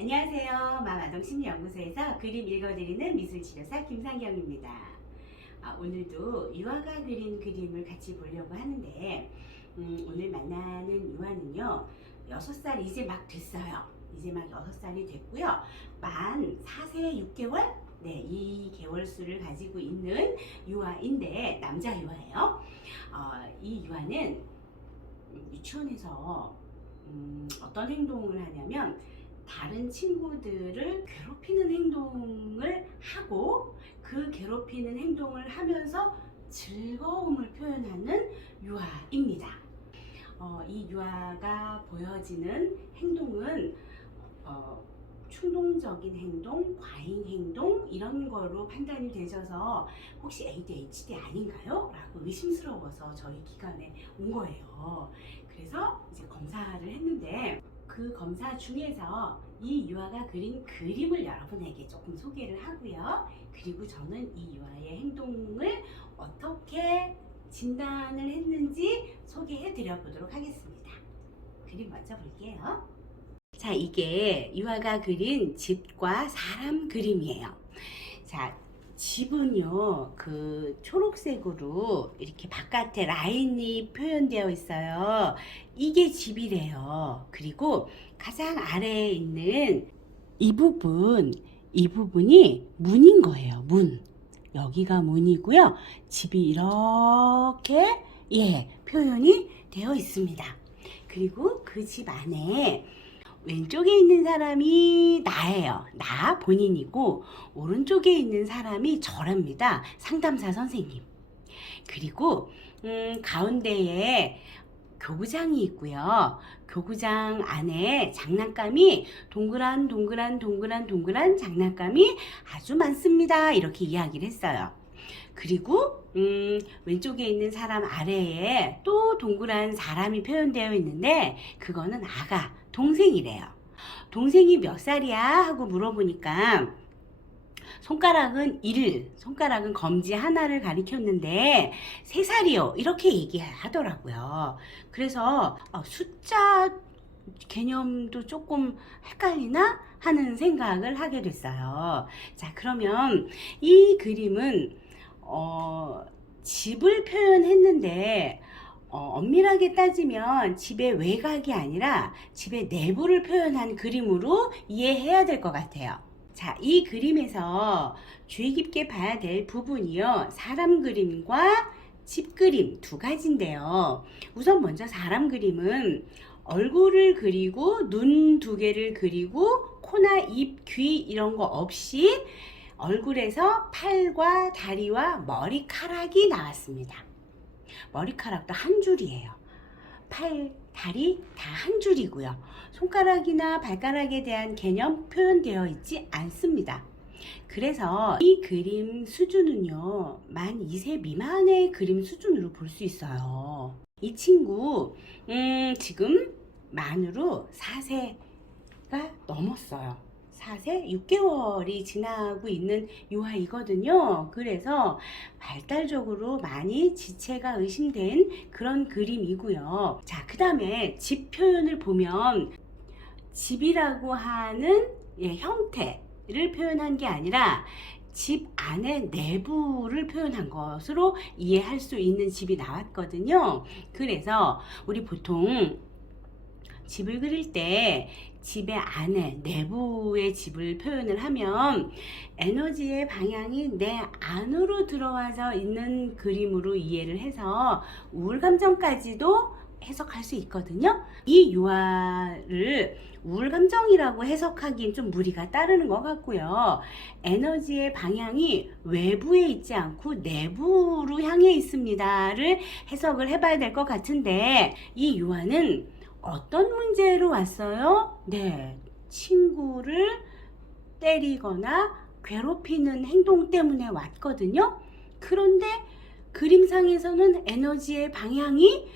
안녕하세요. 마마동심리연구소에서 그림 읽어드리는 미술치료사 김상경입니다. 아, 오늘도 유아가 그린 그림을 같이 보려고 하는데 음, 오늘 만나는 유아는요 6살 이제 막 됐어요. 이제 막 6살이 됐고요. 만 4세 6개월 네, 이 개월수를 가지고 있는 유아인데 남자 유아예요. 어, 이 유아는 유치원에서 음, 어떤 행동을 하냐면 다른 친구들을 괴롭히는 행동을 하고 그 괴롭히는 행동을 하면서 즐거움을 표현하는 유아입니다. 어, 이 유아가 보여지는 행동은 어, 충동적인 행동, 과잉 행동 이런 거로 판단이 되셔서 혹시 ADHD 아닌가요? 라고 의심스러워서 저희 기관에 온 거예요. 그래서 이제 검사를 했는데 그 검사 중에서 이 유아가 그린 그림을 여러분에게 조금 소개를 하고요. 그리고 저는 이 유아의 행동을 어떻게 진단을 했는지 소개해 드려 보도록 하겠습니다. 그림 먼저 볼게요. 자, 이게 유아가 그린 집과 사람 그림이에요. 자, 집은요, 그 초록색으로 이렇게 바깥에 라인이 표현되어 있어요. 이게 집이래요. 그리고 가장 아래에 있는 이 부분, 이 부분이 문인 거예요. 문. 여기가 문이고요. 집이 이렇게, 예, 표현이 되어 있습니다. 그리고 그 집 안에 왼쪽에 있는 사람이 나예요. 나 본인이고 오른쪽에 있는 사람이 저랍니다. 상담사 선생님. 그리고 음, 가운데에 교구장이 있고요. 교구장 안에 장난감이 동그란 동그란 동그란 동그란 장난감이 아주 많습니다. 이렇게 이야기를 했어요. 그리고 음, 왼쪽에 있는 사람 아래에 또 동그란 사람이 표현되어 있는데 그거는 아가 동생이래요. 동생이 몇 살이야? 하고 물어보니까 손가락은 1, 손가락은 검지 하나를 가리켰는데 3살이요. 이렇게 얘기하더라고요. 그래서 어, 숫자 개념도 조금 헷갈리나 하는 생각을 하게 됐어요. 자, 그러면 이 그림은 어, 집을 표현했는데 어, 엄밀하게 따지면 집의 외곽이 아니라 집의 내부를 표현한 그림으로 이해해야 될 것 같아요. 자, 이 그림에서 주의 깊게 봐야 될 부분이요. 사람 그림과 집 그림 두 가지인데요. 우선 먼저 사람 그림은 얼굴을 그리고 눈 두 개를 그리고 코나 입, 귀 이런 거 없이 얼굴에서 팔과 다리와 머리카락이 나왔습니다. 머리카락도 한 줄이에요. 팔, 다리 다 한 줄이고요. 손가락이나 발가락에 대한 개념 표현되어 있지 않습니다. 그래서 이 그림 수준은요, 만 2세 미만의 그림 수준으로 볼 수 있어요. 이 친구, 음, 지금 만으로 4세가 넘었어요. 4세 6개월이 지나고 있는 유아이거든요. 그래서 발달적으로 많이 지체가 의심된 그런 그림이고요. 자, 그 다음에 집 표현을 보면 집이라고 하는 예, 형태를 표현한 게 아니라 집 안의 내부를 표현한 것으로 이해할 수 있는 집이 나왔거든요. 그래서 우리 보통 집을 그릴 때 집의 안에 내부의 집을 표현을 하면 에너지의 방향이 내 안으로 들어와서 있는 그림으로 이해를 해서 우울 감정까지도 해석할 수 있거든요. 이 유아를 우울 감정이라고 해석하기엔 좀 무리가 따르는 것 같고요. 에너지의 방향이 외부에 있지 않고 내부로 향해 있습니다를 해석을 해봐야 될 것 같은데 이 유아는 어떤 문제로 왔어요? 네, 친구를 때리거나 괴롭히는 행동 때문에 왔거든요. 그런데 그림상에서는 에너지의 방향이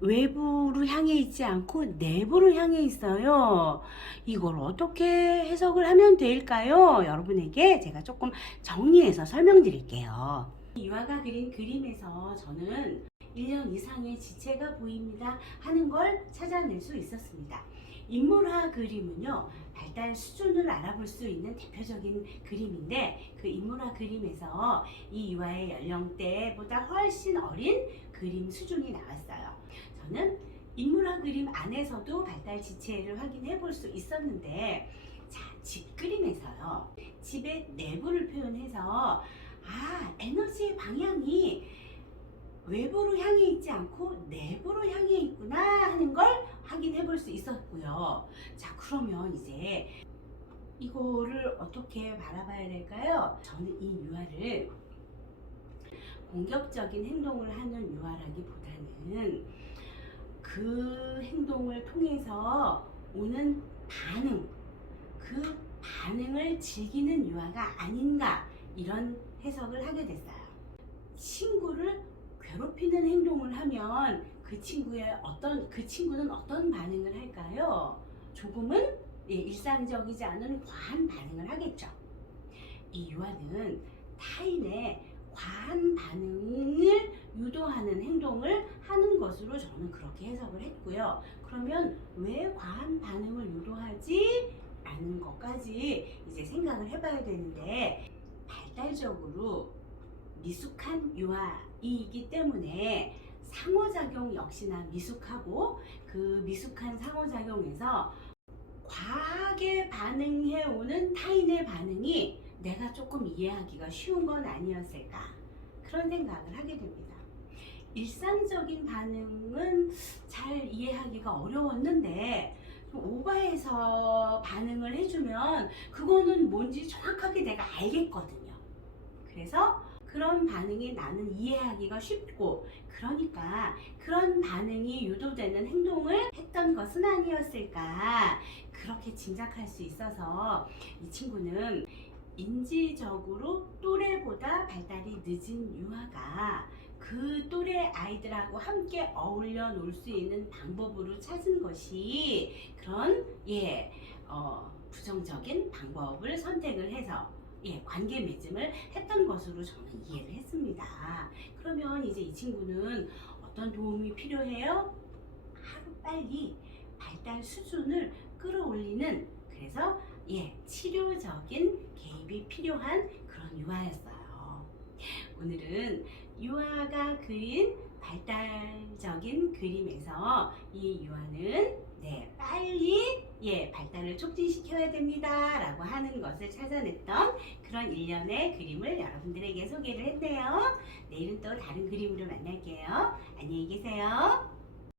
외부로 향해 있지 않고 내부로 향해 있어요. 이걸 어떻게 해석을 하면 될까요? 여러분에게 제가 조금 정리해서 설명드릴게요. 유아가 그린 그림에서 저는 1년 이상의 지체가 보입니다 하는 걸 찾아낼 수 있었습니다. 인물화 그림은요 발달 수준을 알아볼 수 있는 대표적인 그림인데 그 인물화 그림에서 이 유아의 연령대보다 훨씬 어린 그림 수준이 나왔어요. 저는 인물화 그림 안에서도 발달 지체를 확인해 볼 수 있었는데 자, 집 그림에서요. 집의 내부를 표현해서 아, 에너지의 방향이 외부로 향해 있지 않고 내부로 향해 있구나 하는 걸 확인해 볼 수 있었고요. 자, 그러면 이제 이거를 어떻게 바라봐야 될까요? 저는 이 유아를 공격적인 행동을 하는 유아라기보다는 그 행동을 통해서 오는 반응, 그 반응을 즐기는 유아가 아닌가 이런 해석을 하게 됐어요. 친구를 괴롭히는 행동을 하면 그 친구의 어떤 그 친구는 어떤 반응을 할까요? 조금은 예, 일상적이지 않은 과한 반응을 하겠죠. 이 유아는 타인의 과한 반응을 유도하는 행동을 하는 것으로 저는 그렇게 해석을 했고요. 그러면 왜 과한 반응을 유도하지? 라는 것까지 이제 생각을 해봐야 되는데 발달적으로 미숙한 유아이기 때문에 상호작용 역시나 미숙하고 그 미숙한 상호작용에서 과하게 반응해 오는 타인의 반응이 내가 조금 이해하기가 쉬운 건 아니었을까 그런 생각을 하게 됩니다. 일상적인 반응은 잘 이해하기가 어려웠는데 좀 오버해서 반응을 해주면 그거는 뭔지 정확하게 내가 알겠거든요. 그래서 그런 반응이 나는 이해하기가 쉽고 그러니까 그런 반응이 유도되는 행동을 했던 것은 아니었을까? 그렇게 짐작할 수 있어서 이 친구는 인지적으로 또래보다 발달이 늦은 유아가 그 또래 아이들하고 함께 어울려 놀 수 있는 방법으로 찾은 것이 그런 예 어, 부정적인 방법을 선택을 해서 예, 관계 맺음을 했던 것으로 저는 이해를 했습니다. 그러면 이제 이 친구는 어떤 도움이 필요해요? 하루 빨리 발달 수준을 끌어올리는 그래서 예, 치료적인 개입이 필요한 그런 유아였어요. 오늘은 유아가 그린 발달적인 그림에서 이 유아는 네, 빨리 예, 발달을 촉진시켜야 됩니다. 라고 하는 것을 찾아냈던 그런 일련의 그림을 여러분들에게 소개를 했네요. 내일은 또 다른 그림으로 만날게요. 안녕히 계세요.